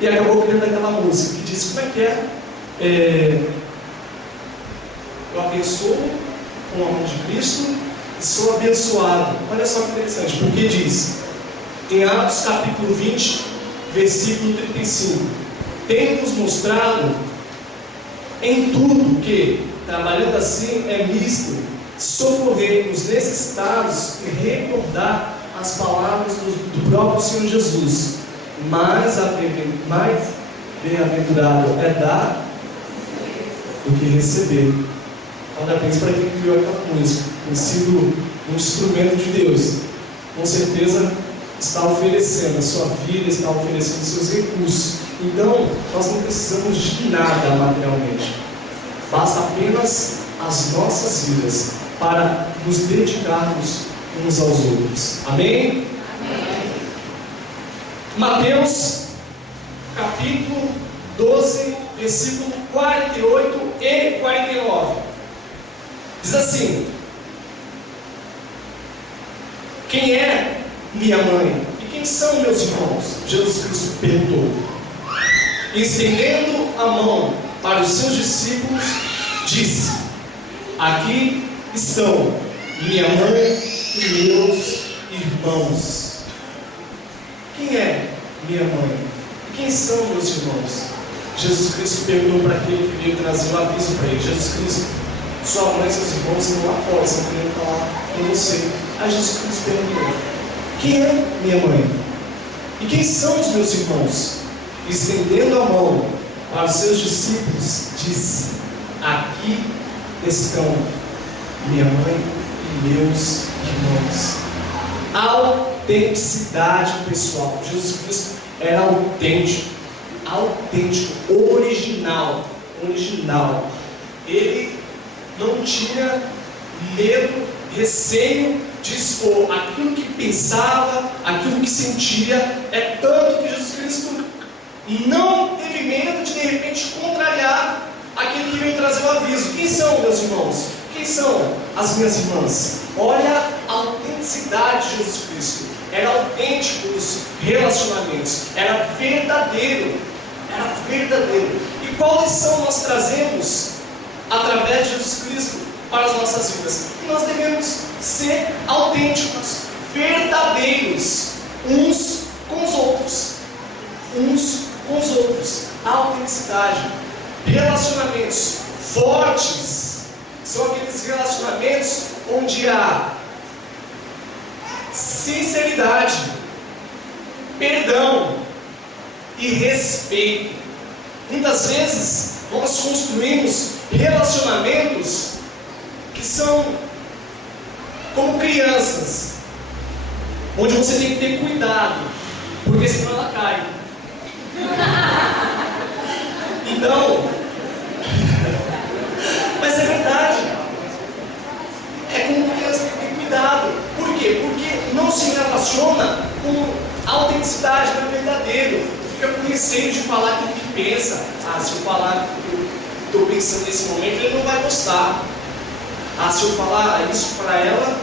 e acabou criando aquela música que diz como é que eu abençoo com o amor de Cristo e sou abençoado. Olha só que interessante, porque diz em Atos capítulo 20, versículo 35: tem-nos mostrado em tudo que, trabalhando assim, é misto socorrer os necessitados e recordar as palavras do próprio Senhor Jesus. Mais bem-aventurado é dar do que receber. Parabéns para quem criou aquela música. Tem sido um instrumento de Deus. Com certeza está oferecendo a sua vida, está oferecendo seus recursos. Então, nós não precisamos de nada materialmente. Basta apenas as nossas vidas para nos dedicarmos uns aos outros. Amém? Amém. Mateus, capítulo 12, versículo 48 e 49. Diz assim: quem é minha mãe e quem são meus irmãos? Jesus Cristo perguntou. Estendendo a mão para os seus discípulos, disse: aqui estão minha mãe e meus irmãos. Quem é minha mãe? E quem são meus irmãos? Jesus Cristo perguntou para aquele que veio trazer um aviso para ele: Jesus Cristo, sua mãe e seus irmãos estão lá fora, estão querendo falar com você. Aí Jesus Cristo perguntou: quem é minha mãe? E quem são os meus irmãos? Estendendo a mão para os seus discípulos, disse: aqui estão minha mãe e meus irmãos. Autenticidade pessoal. Jesus Cristo era autêntico, original. Ele não tinha medo, receio de expor aquilo que pensava, aquilo que sentia. É tanto que Jesus Cristo não teve medo de repente contrariar aquele que veio trazer o aviso. Quem são meus irmãos? Quem são as minhas irmãs? Olha a autenticidade de Jesus Cristo. Era autêntico nos relacionamentos, era verdadeiro. E qual lição nós trazemos através de Jesus Cristo para as nossas vidas? Que nós devemos ser autênticos, verdadeiros uns com os outros. A autenticidade. Relacionamentos fortes são aqueles relacionamentos onde há sinceridade, perdão e respeito. Muitas vezes nós construímos relacionamentos que são como crianças, onde você tem que ter cuidado, porque senão ela cai. Então, mas é verdade. É como criança, tem que ter cuidado. Por quê? Porque não se relaciona com autenticidade, não é verdadeiro. Fica com receio de falar aquilo que pensa. Se eu falar o que eu estou pensando nesse momento, ele não vai gostar. Se eu falar isso para ela,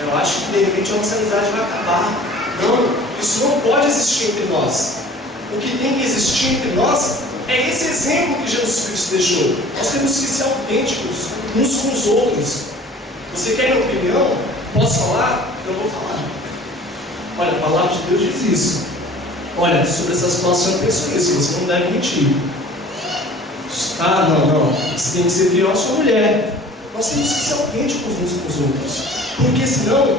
eu acho que de repente a nossa amizade vai acabar. Não, isso não pode existir entre nós. O que tem que existir entre nós é esse exemplo que Jesus Cristo deixou. Nós temos que ser autênticos uns com os outros. Você quer minha opinião? Posso falar? Eu vou falar. Olha, a palavra de Deus diz isso. Olha, sobre essa situação eu penso isso, você não deve mentir. Não, você tem que ser fiel à sua mulher. Nós temos que ser autênticos uns com os outros, porque senão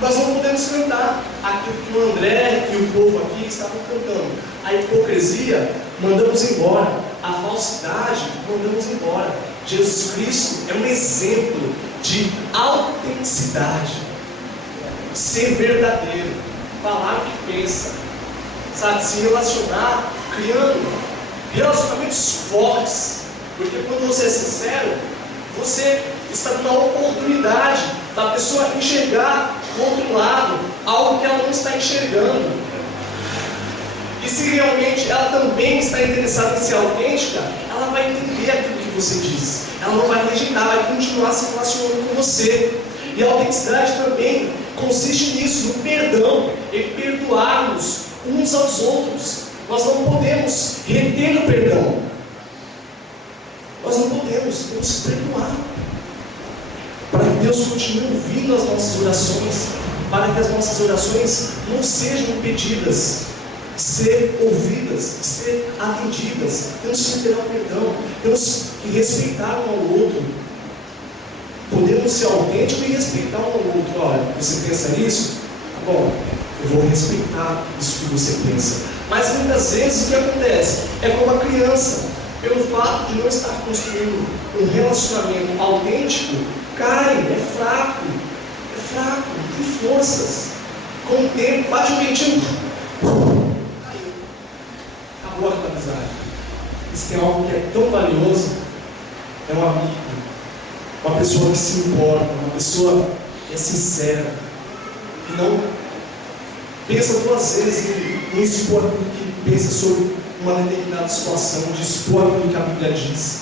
nós não podemos cantar aquilo que o André e o povo aqui estavam cantando. A hipocrisia, mandamos embora. A falsidade, mandamos embora. Jesus Cristo é um exemplo de autenticidade. Ser verdadeiro, falar o que pensa, sabe, se relacionar, criando relacionamentos fortes. Porque quando você é sincero, você está dando a oportunidade da pessoa enxergar do outro lado algo que ela não está enxergando. E se realmente ela também está interessada em ser autêntica, ela vai entender aquilo que você diz. Ela não vai rejeitar, vai continuar se relacionando com você. E a autenticidade também consiste nisso, no perdão, em perdoarmos uns aos outros. Nós não podemos reter o perdão. Nós não podemos, temos que perdoar. Para que Deus continue ouvindo as nossas orações, para que as nossas orações não sejam impedidas de ser ouvidas, de ser atendidas. Temos que liberar o perdão, temos que respeitar um ao outro. Podemos ser autênticos e respeitar um ao outro. Olha, você pensa nisso? Tá bom, eu vou respeitar isso que você pensa. Mas muitas vezes o que acontece? É como a criança, pelo fato de não estar construindo um relacionamento autêntico, cai, é fraco, não tem forças. Com o tempo, bate um ventinho, caiu. Acabou a amizade. Se tem algo que é tão valioso, é um amigo, uma pessoa que se importa, uma pessoa que é sincera, que não pensa duas vezes em expor aquilo que pensa sobre uma determinada situação, de expor aquilo que a Bíblia diz.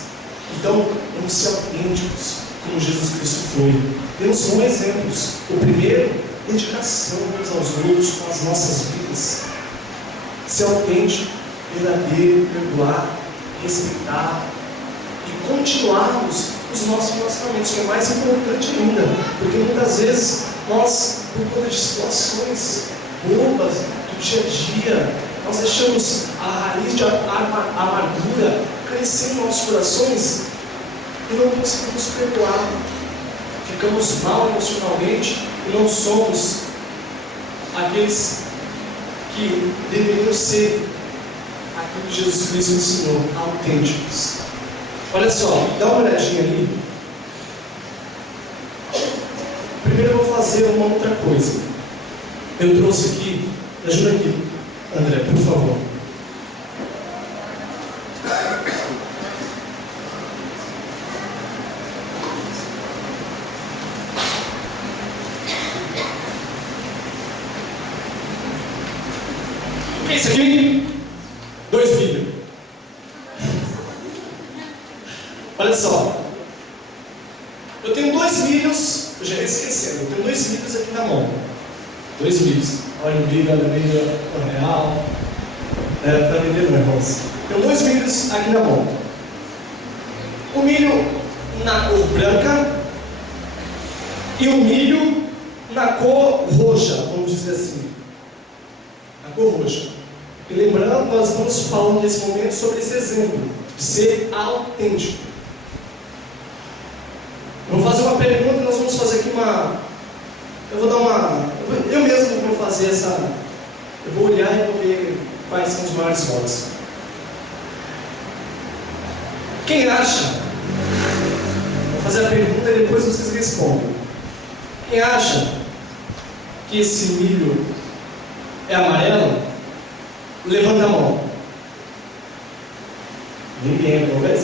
Então, vamos ser autênticos, como Jesus Cristo foi. Temos bons exemplos. O primeiro, dedicação uns aos outros com as nossas vidas. Ser autêntico, verdadeiro, perdoar, respeitar e continuarmos os nossos relacionamentos, que é mais importante ainda, porque muitas vezes nós, por conta de situações bobas do dia a dia, nós deixamos a raiz de amargura crescer em nossos corações e não conseguimos perdoar. Ficamos mal emocionalmente e não somos aqueles que deveriam ser aquilo que Jesus Cristo ensinou, autênticos. Olha só, dá uma olhadinha ali. Primeiro eu vou fazer uma outra coisa. Eu trouxe aqui, me ajuda aqui, André, por favor. O que é isso aqui? 2 milhos. Olha só, eu tenho 2 milhos, eu já ia esquecendo, eu tenho 2 milhos aqui na mão. 2 milhos, olha o milho, olha o milho, o real, para vender não é rosa. Tenho 2 milhos aqui na mão. O milho na cor branca e o milho na cor roxa, vamos dizer assim. Na cor roxa. E lembrando, nós estamos falando nesse momento sobre esse exemplo, de ser autêntico. Eu vou fazer uma pergunta, nós vamos fazer aqui eu mesmo vou fazer essa, eu vou olhar e vou ver quais são os maiores votos. Quem acha, vou fazer a pergunta e depois vocês respondem. Quem acha que esse milho é amarelo? Levanta a mão. Ninguém, vamos ver.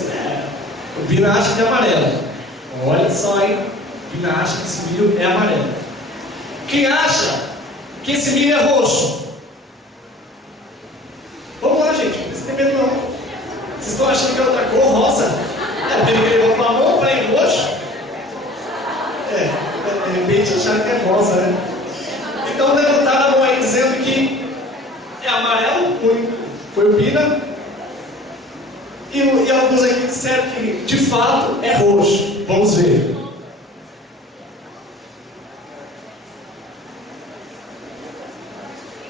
O Bina acha que é amarelo. Olha só, hein? O Bina acha que esse milho é amarelo. Quem acha que esse milho é roxo? Vamos lá, gente, não precisa ter medo não. Vocês estão achando que é outra cor, rosa? Ele levantou a mão, falei roxo. De repente acharam que é rosa, né? Então levantaram a mão aí dizendo que é amarelo, foi o Bina. E alguns aqui disseram que de fato é roxo. Vamos ver.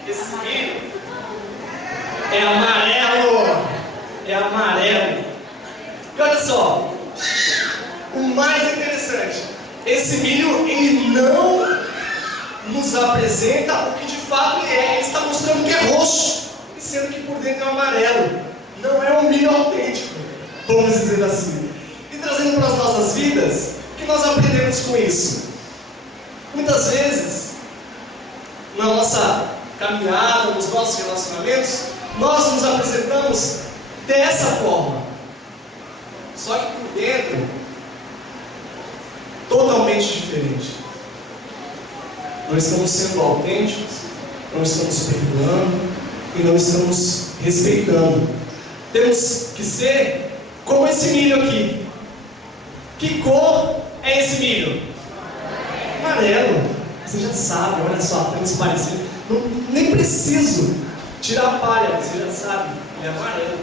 Esse milho é amarelo. É amarelo. E olha só, o mais interessante, esse milho ele não nos apresenta o que de fato ele é. Ele está mostrando que é roxo, e sendo que por dentro é amarelo. Não é um milho autêntico, vamos dizer assim. E trazendo para as nossas vidas, o que nós aprendemos com isso? Muitas vezes, na nossa caminhada, nos nossos relacionamentos, nós nos apresentamos dessa forma. Só que por dentro, totalmente diferente. Não estamos sendo autênticos, não estamos perdoando e não estamos respeitando. Temos que ser como esse milho aqui. Que cor é esse milho? Amarelo. Você já sabe, olha só, temos parecido. Nem preciso Tira a palha, você já sabe, ele é amarelo.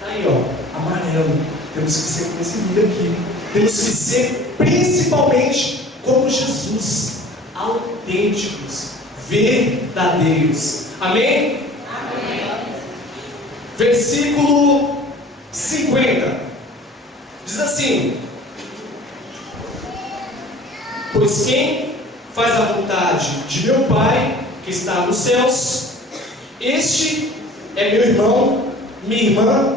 Tá aí, ó, amarelo. Temos que ser como esse líder aqui. Temos que ser principalmente como Jesus, autênticos, verdadeiros. Amém? Amém. Versículo 50 diz assim: pois quem faz a vontade de meu Pai que está nos céus, este é meu irmão, minha irmã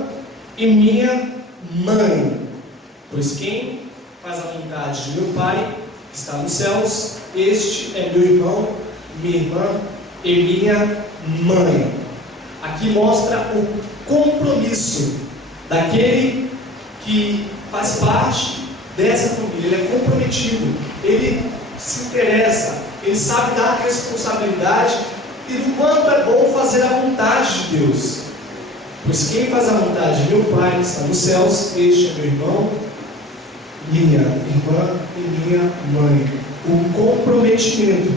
e minha mãe. Pois quem faz a vontade de meu Pai que está nos céus, este é meu irmão, minha irmã e minha mãe. Aqui mostra o compromisso daquele que faz parte dessa família. Ele é comprometido, ele se interessa, ele sabe dar responsabilidade e do quanto é bom fazer a vontade de Deus. Pois quem faz a vontade de meu Pai que está nos céus, este é meu irmão, minha irmã e minha mãe. O comprometimento.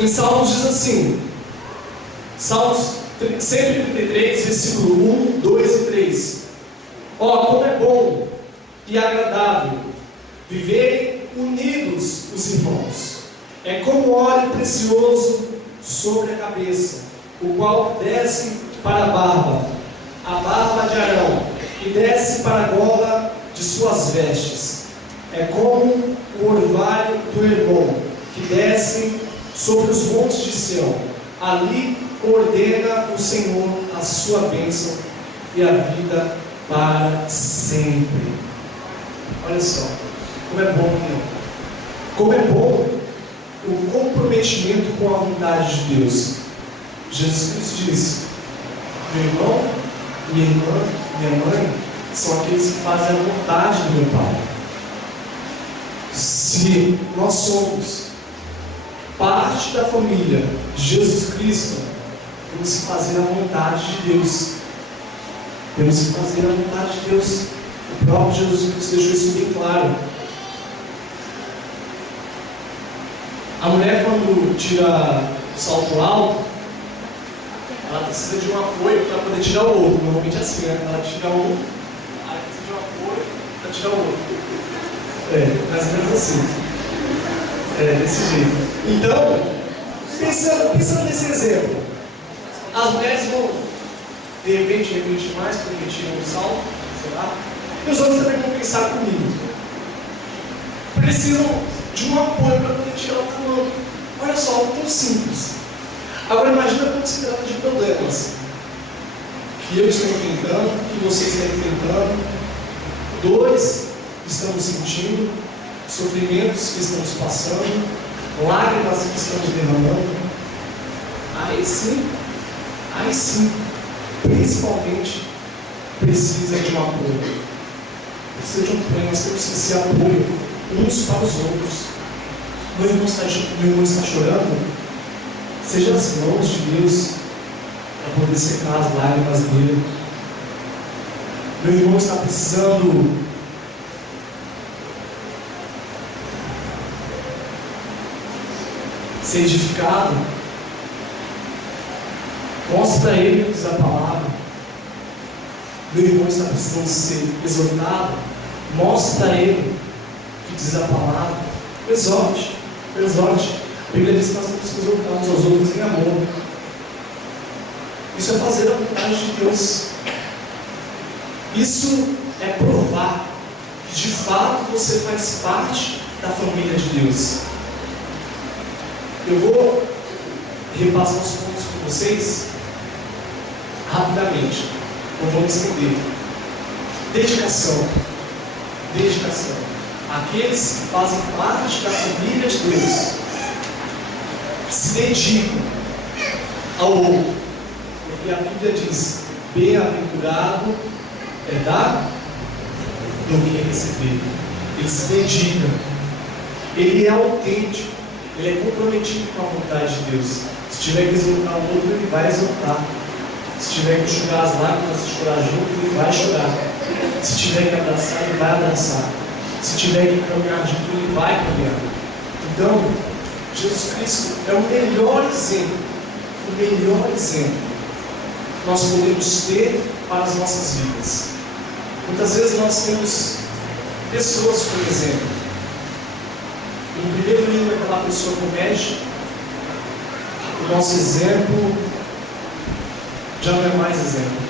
Em Salmos diz assim, Salmos 133, versículo 1, 2 e 3. Ó, como é bom e agradável viverem unidos os irmãos. É como óleo precioso sobre a cabeça, o qual desce para a barba de Arão, e desce para a gola de suas vestes. É como o orvalho do Hermon, que desce sobre os montes de Sião. Ali ordena o Senhor a sua bênção e a vida para sempre. Olha só, como é bom, irmão. Como é bom o comprometimento com a vontade de Deus. Jesus Cristo disse: meu irmão, minha irmã, minha mãe são aqueles que fazem a vontade do meu Pai. Se nós somos parte da família de Jesus Cristo, temos que fazer a vontade de Deus. Temos que fazer a vontade de Deus. O próprio Jesus Cristo deixou isso bem claro. A mulher, quando tira o salto alto, ela precisa de um apoio para poder tirar o outro. Normalmente é assim, né? Ela tira um, aí precisa de um apoio para tirar o outro. Mais ou menos assim. Desse jeito. Então, pensando nesse exemplo, as mulheres vão, de repente, repetir mais, porque tiram um salto, sei lá, e os homens também vão pensar comigo. Precisam de um apoio para poder tirar o tamanho. Olha só, algo tão simples. Agora imagina quando se trata de problemas que eu estou enfrentando, que você está enfrentando, dores que estamos sentindo, sofrimentos que estamos passando, lágrimas que estamos derramando. Aí sim, principalmente precisa de um apoio. Precisa de um apoio, nós temos que ser apoio uns para os outros. Meu irmão está chorando, seja as mãos de Deus para poder secar as lágrimas dele. Meu irmão está precisando ser edificado. Mostra a ele que diz a palavra. Meu irmão está precisando ser exortado. Mostra a ele que diz a palavra. Exorte. A Bíblia diz que nós temos que exortar uns aos outros em amor. Isso é fazer a vontade de Deus. Isso é provar que de fato você faz parte da família de Deus. Eu vou repassar os pontos com vocês rapidamente. Não vou me estender. Dedicação. Aqueles que fazem parte da família de Deus se dedicam ao outro. Porque a Bíblia diz: bem-aventurado é dar do que receber. Ele se dedica. Ele é autêntico. Ele é comprometido com a vontade de Deus. Se tiver que exortar o outro, ele vai exortar. Se tiver que enxugar as lágrimas e chorar junto, ele vai chorar. Se tiver que abraçar, ele vai abraçar. Se tiver que caminhar junto, ele vai caminhar. Então, Jesus Cristo é o melhor exemplo o melhor exemplo que nós podemos ter para as nossas vidas. Muitas vezes nós temos pessoas, por exemplo, no primeiro livro daquela pessoa comete, o nosso exemplo já não é mais exemplo.